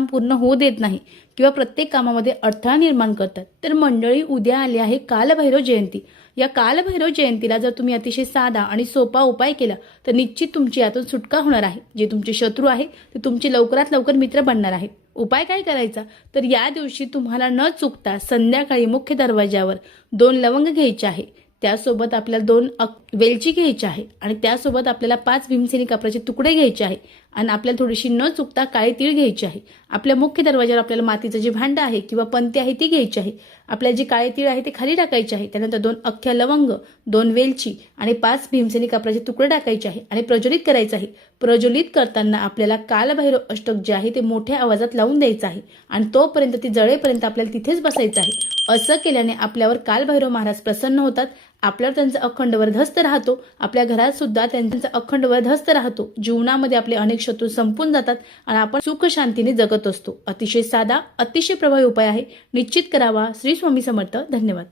काम पूर्ण होऊ देत नाही किंवा प्रत्येक कामामध्ये अडथळा निर्माण करतात, तर मंडळी उद्या आली आहे कालभैरव जयंती. या कालभैरव जयंतीला जर तुम्ही अतिशय साधा आणि सोपा उपाय केला तर निश्चित तुमची यातून सुटका होणार आहे. जे तुमचे शत्रू आहे ते तुमचे लवकरात लवकर मित्र बनणार आहेत. उपाय काय करायचा, तर या दिवशी तुम्हाला न चुकता संध्याकाळी मुख्य दरवाजावर 2 लवंग घ्यायचे आहे, त्यासोबत आपल्याला 2 वेलची घ्यायची आहे आणि त्यासोबत आपल्याला 5 भीमसेनी कापडाचे तुकडे घ्यायचे आहे आणि आपल्याला थोडीशी न चुकता काळी तीळ घ्यायची आहे. आपल्या मुख्य दरवाजावर आपल्याला मातीचं जे भांडं आहे किंवा पंती आहे ती घ्यायची आहे. आपल्याला जी काळी तीळ आहे ते खाली टाकायचे आहे. त्यानंतर 2 अख्ख्या लवंग, 2 वेलची आणि 5 भीमसेनी कापडाचे तुकडे टाकायचे आहे आणि प्रज्वलित करायचं आहे. प्रज्वलित करताना आपल्याला कालभैरव अष्टक जे आहे ते मोठ्या आवाजात लावून द्यायचं आहे आणि तोपर्यंत ती जळेपर्यंत आपल्याला तिथेच बसायचं आहे. असं केल्याने आपल्यावर कालभैरव महाराज प्रसन्न होतात, आपल्यावर त्यांचा अखंड वरदहस्त राहतो, आपल्या घरात सुद्धा त्यांचा अखंड वरदहस्त राहतो. जीवनामध्ये आपले अनेक शत्रू संपून जातात आणि आपण सुख शांतीने जगत असतो. अतिशय साधा, अतिशय प्रभावी उपाय आहे, निश्चित करावा. श्री स्वामी समर्थ. धन्यवाद.